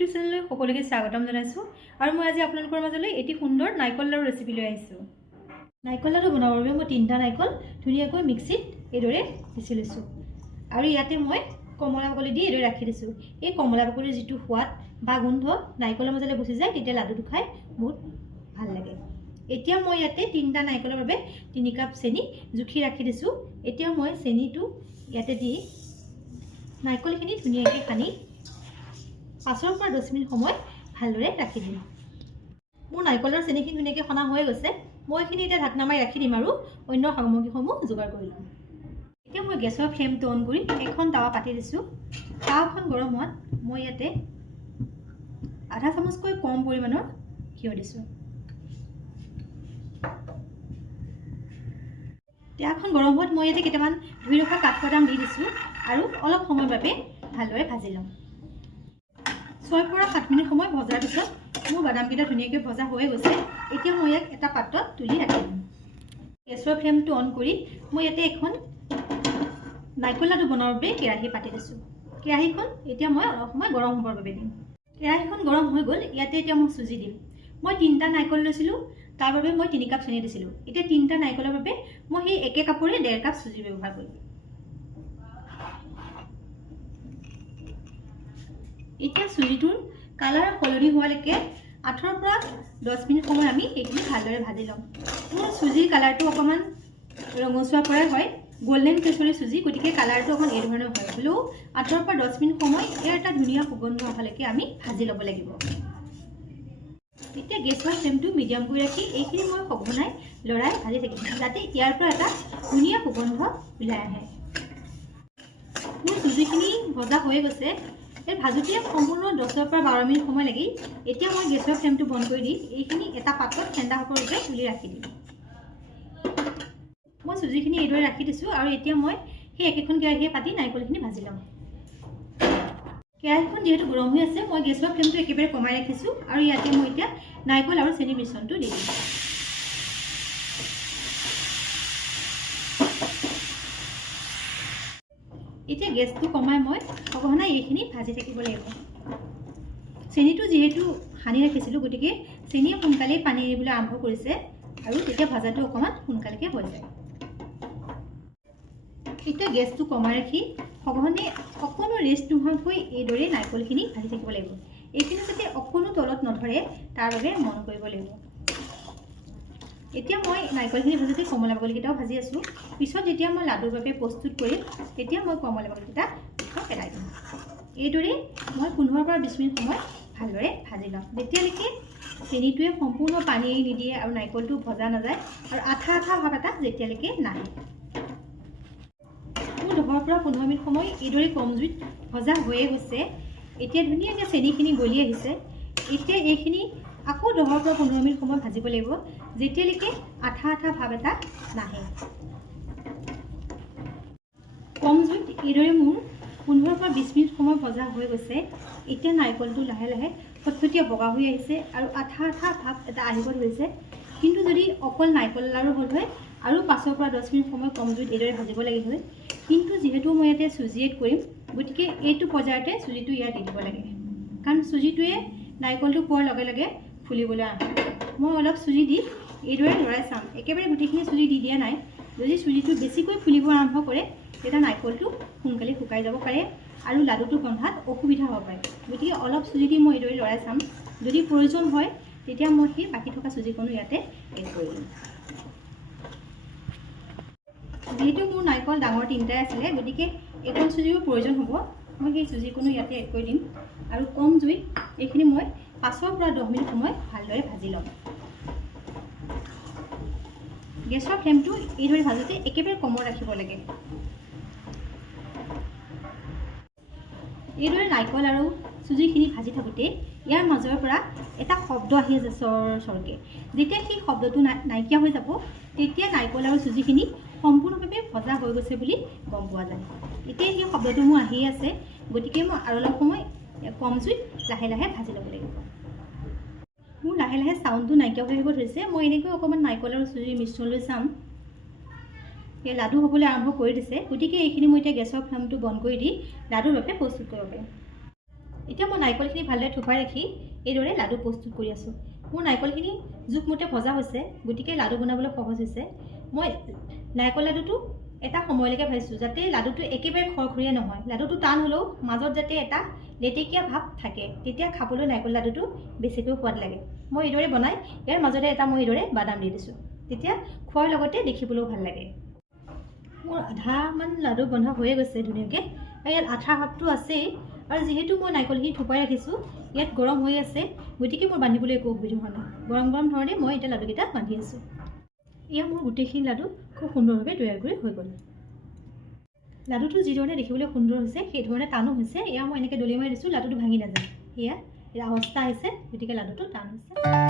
YouTube চেনেললৈ সকলোকে স্বাগতম জনাইছোঁ আৰু মই আজি আপোনালোকৰ মাজলৈ এটি সুন্দৰ নাৰিকল লাড়ু ৰেচিপি লৈ আহিছোঁ। নাৰিকল লাড়ু বনাবৰ বাবে মই 3টা নাৰিকল ধুনীয়াকৈ মিক্সিত এইদৰে পিচি লৈছোঁ আৰু ইয়াতে মই কমলা বাকলি দি এইদৰে ৰাখি দিছোঁ। এই কমলা বাকলিৰ যিটো সোৱাদ বা গোন্ধ নাৰিকলৰ মাজলৈ গুচি যায় তেতিয়া লাডুটো খাই বহুত ভাল লাগে। এতিয়া মই ইয়াতে 3টা নাৰিকলৰ বাবে 3 কাপ চেনি জুখি ৰাখি দিছোঁ। এতিয়া মই চেনিটো ইয়াতে দি নাৰিকলখিনি ধুনীয়াকৈ সানি 5 পৰা 10 মিনিট সময় ভালদৰে ৰাখি দিম। মোৰ নাৰিকলৰ চেনিখিনি ধুনীয়াকৈ সনা হৈ গৈছে। মই এইখিনি এতিয়া ঢাকনা মাৰি ৰাখি দিম আৰু অন্য সামগ্ৰীসমূহ যোগাৰ কৰি ল'ম। এতিয়া মই গেছৰ ফ্লেমটো অন কৰি এখন টাৱা পাতি দিছোঁ। টাৱাখন গৰম হোৱাত মই ইয়াতে আধা চামুচকৈ কম পৰিমাণৰ ঘিউ দিছোঁ। টাৱাখন গৰম হোৱাত মই ইয়াতে কেইটামান ধুই ৰখা কাঠবাদাম দি দিছোঁ আৰু অলপ সময়ৰ বাবে ভালদৰে ভাজি ল'ম। 6 পৰা 7 মিনিট সময় ভজাৰ পিছত মোৰ বাদামকেইটা ধুনীয়াকৈ ভজা হৈ গৈছে। এতিয়া মই ইয়াক এটা পাত্ৰত তুলি ৰাখি দিম। গেছৰ ফ্লেমটো অন কৰি মই ইয়াতে এখন নাৰিকল লাডু বনোৱাৰ বাবে কেৰাহী পাতি দিছোঁ। কেৰাহীখন এতিয়া মই অলপ সময় গৰম হ'বৰ বাবে দিম। কেৰাহীখন গৰম হৈ গ'ল। ইয়াতে এতিয়া মই চুজি দিম। মই 3টা নাৰিকল লৈছিলোঁ, তাৰ বাবে মই 3 কাপ চেনি দিছিলোঁ। এতিয়া 3টা নাৰিকলৰ বাবে মই সেই একে কাপৰে 1.5 কাপ চুজি ব্যৱহাৰ কৰিম। এতিয়া চুজিটোৰ কালাৰ সলনি হোৱালৈকে 8 পৰা 10 মিনিট সময় আমি এইখিনি ভালদৰে ভাজি ল'ম। মোৰ চুজিৰ কালাৰটো অকণমান ৰঙচুৱা পৰাই হয়, গোল্ডেন কেশৰী চুজি, গতিকে কালাৰটো অকণ এই ধৰণৰ হয়। হ'লেও 8 পৰা 10 মিনিট সময় ইয়াৰ এটা ধুনীয়া সুগন্ধ অহালৈকে আমি ভাজি ল'ব লাগিব। এতিয়া গেছৰ ফ্লেমটো মিডিয়াম কৰি ৰাখি এইখিনি মই সঘনাই লৰাই ভাজি থাকিম, যাতে ইয়াৰ পৰা এটা ধুনীয়া সুগন্ধ ওলাই আহে। মোৰ চুজিখিনি ভজা হৈ গৈছে। এই ভাজোতে সম্পূৰ্ণ 10 পৰা 12 মিনিট সময় লাগিল। এতিয়া মই গেছৰ ফ্লেমটো বন্ধ কৰি দি এইখিনি এটা পাত্ৰত ঠাণ্ডা হ'বৰ বাবে তুলি ৰাখি দিম। মই চুজিখিনি এইদৰে ৰাখি দিছোঁ আৰু এতিয়া মই সেই একেখন কেৰাহীয়ে পাতি নাৰিকলখিনি ভাজি ল'ম। কেৰাহীখন যিহেতু গৰম হৈ আছে, মই গেছৰ ফ্লেমটো একেবাৰে কমাই ৰাখিছোঁ আৰু ইয়াতে মই এতিয়া নাৰিকল আৰু চেনি মিশ্ৰণটো দি দিম। এতিয়া গেছটো কমাই মই সঘনাই এইখিনি ভাজি থাকিব লাগিব। চেনিটো যিহেতু সানি ৰাখিছিলোঁ, গতিকে চেনিয়ে সোনকালেই পানী এৰিবলৈ আৰম্ভ কৰিছে আৰু তেতিয়া ভাজাটো অকণমান সোনকালেকৈ হৈ যায়। এতিয়া গেছটো কমাই ৰাখি সঘনে অকণো ৰেষ্ট নোহোৱাকৈ এইদৰে নাৰিকলখিনি ভাজি থাকিব লাগিব। এইখিনি যাতে অকণো তলত নধৰে তাৰ বাবে মন কৰিব লাগিব। এতিয়া মই নাৰিকলখিনি ভাজোঁতে কমলা বাকলিকেইটাও ভাজি আছোঁ। পিছত যেতিয়া মই লাডুৰ বাবে প্ৰস্তুত কৰিম তেতিয়া মই কমলা বাকলিকেইটা পেলাই দিম। এইদৰে মই 15 পৰা 20 মিনিট সময় ভালদৰে ভাজি ল'ম, যেতিয়ালৈকে চেনিটোৱে সম্পূৰ্ণ পানী এৰি নিদিয়ে আৰু নাৰিকলটো ভজা নাযায় আৰু আঠা আঠা ভাৱ এটা যেতিয়ালৈকে নাহে। মোৰ 10 পৰা 15 মিনিট সময় এইদৰে কম জুইত ভজা হৈয়ে গৈছে। এতিয়া ধুনীয়াকৈ চেনিখিনি গলি আহিছে। এতিয়া এইখিনি আকৌ 10 পৰা 15 মিনিট সময় ভাজিব লাগিব, যেতিয়ালৈকে আঠা আঠা ভাৱ এটা নাহে। কম জুইত এইদৰে মোৰ 15 পৰা 20 মিনিট সময় ভজা হৈ গৈছে। এতিয়া নাৰিকলটো লাহে লাহে ফটফটীয়া বগা হৈ আহিছে আৰু আঠা আঠা ভাৱ এটা আহিব ধৰিছে। কিন্তু যদি অকল নাৰিকল লাড়ু হ'ল হয় আৰু 5 পৰা 10 মিনিট সময় কম জুইত এইদৰে ভাজিব লাগিল হয়। কিন্তু যিহেতু মই ইয়াতে চুজি এড কৰিম, গতিকে এইটো পৰ্যায়তে চুজিটো ইয়াত দি দিব লাগে, কাৰণ চুজিটোৱে নাৰিকলটো পোৱাৰ লগে লগে ফুলিবলৈ আৰম্ভ কৰে। মই অলপ চুজি দি এইদৰে লৰাই চাম। একেবাৰে গোটেইখিনি চুজি দি দিয়া নাই। যদি চুজিটো বেছিকৈ ফুলিব আৰম্ভ কৰে তেতিয়া নাৰিকলটো সোনকালে শুকাই যাব পাৰে আৰু লাডুটো বন্ধাত অসুবিধা হ'ব পাৰে। গতিকে অলপ চুজি দি মই এইদৰে লৰাই চাম। যদি প্ৰয়োজন হয় তেতিয়া মই সেই বাকী থকা চুজিকণো ইয়াতে এড কৰি দিম। যিহেতু মোৰ নাৰিকল ডাঙৰ 3টাই আছিলে, গতিকে এইকণ চুজিৰো প্ৰয়োজন হ'ব। মই সেই চুজিকণো ইয়াতে এড কৰি দিম আৰু কম জুইত এইখিনি মই 5 পৰা 10 মিনিট সময় ভালদৰে ভাজি ল'ম। গেছৰ ফ্লেমটো এইদৰে ভাজোঁতে একেবাৰে কমত ৰাখিব লাগে। এইদৰে নাৰিকল আৰু চুজিখিনি ভাজি থাকোঁতে ইয়াৰ মাজৰ পৰা এটা শব্দ আহি আছে চৰ চৰকৈ। যেতিয়া সেই শব্দটো নাইকিয়া হৈ যাব তেতিয়া নাৰিকল আৰু চুজিখিনি সম্পূৰ্ণভাৱে ভজা হৈ গৈছে বুলি গম পোৱা যায়। এতিয়া সেই শব্দটো মোৰ আহিয়ে আছে, গতিকে মই আৰু অলপ সময় কম জুইত লাহে লাহে ভাজি ল'ব লাগিব। মোৰ লাহে লাহে চাউণ্ডটো নাইকিয়া হৈ আহিব ধৰিছে। মই এনেকৈ অকণমান নাৰিকল আৰু চুজিৰ মিশ্ৰণ লৈ চাম। এই লাডু হ'বলৈ আৰম্ভ কৰি দিছে, গতিকে এইখিনি মই এতিয়া গেছৰ ফ্লেমটো বন্ধ কৰি দি লাডুৰ বাবে প্ৰস্তুত কৰিব পাৰিম। এতিয়া মই নাৰিকলখিনি ভালদৰে থুপাই ৰাখি এইদৰে লাডু প্ৰস্তুত কৰি আছোঁ। মোৰ নাৰিকলখিনি জোখমতে ভজা হৈছে, গতিকে লাডু বনাবলৈ সহজ হৈছে। মই নাৰিকল লাডুটো এটা সময়লৈকে ভাজিছোঁ, যাতে লাডুটো একেবাৰে খৰখৰীয়া নহয়। লাডুটো টান হ'লেও মাজত যাতে এটা লেটেকীয়া ভাৱ থাকে, তেতিয়া খাবলৈ নাৰিকল লাডুটো বেছিকৈ সোৱাদ লাগে। মই এইদৰে বনাই ইয়াৰ মাজতে এটা মই এইদৰে বাদাম দি দিছোঁ, তেতিয়া খোৱাৰ লগতে দেখিবলৈও ভাল লাগে। মোৰ আধামান লাডু বন্ধা হৈয়ে গৈছে ধুনীয়াকৈ, আৰু ইয়াত আঠাৰ ভাৱটো আছেই। আৰু যিহেতু মই নাৰিকলখিনি থুপাই ৰাখিছোঁ, ইয়াত গৰম হৈ আছে, গতিকে মোৰ বান্ধিবলৈ একো অসুবিধা হোৱা নাই। গৰম গৰম ধৰণে মই এতিয়া লাডুকেইটা বান্ধি আছোঁ। এয়া মোৰ গোটেইখিনি লাডু খুব সুন্দৰভাৱে তৈয়াৰ কৰি হৈ গ'ল। লাডুটো যিধৰণে দেখিবলৈ সুন্দৰ হৈছে, সেইধৰণে টানো হৈছে। এয়া মই এনেকৈ দলি মাৰি দিছোঁ, লাডুটো ভাঙি নাযায়। এয়া অৱস্থা আহিছে, গতিকে লাডুটো টান হৈছে।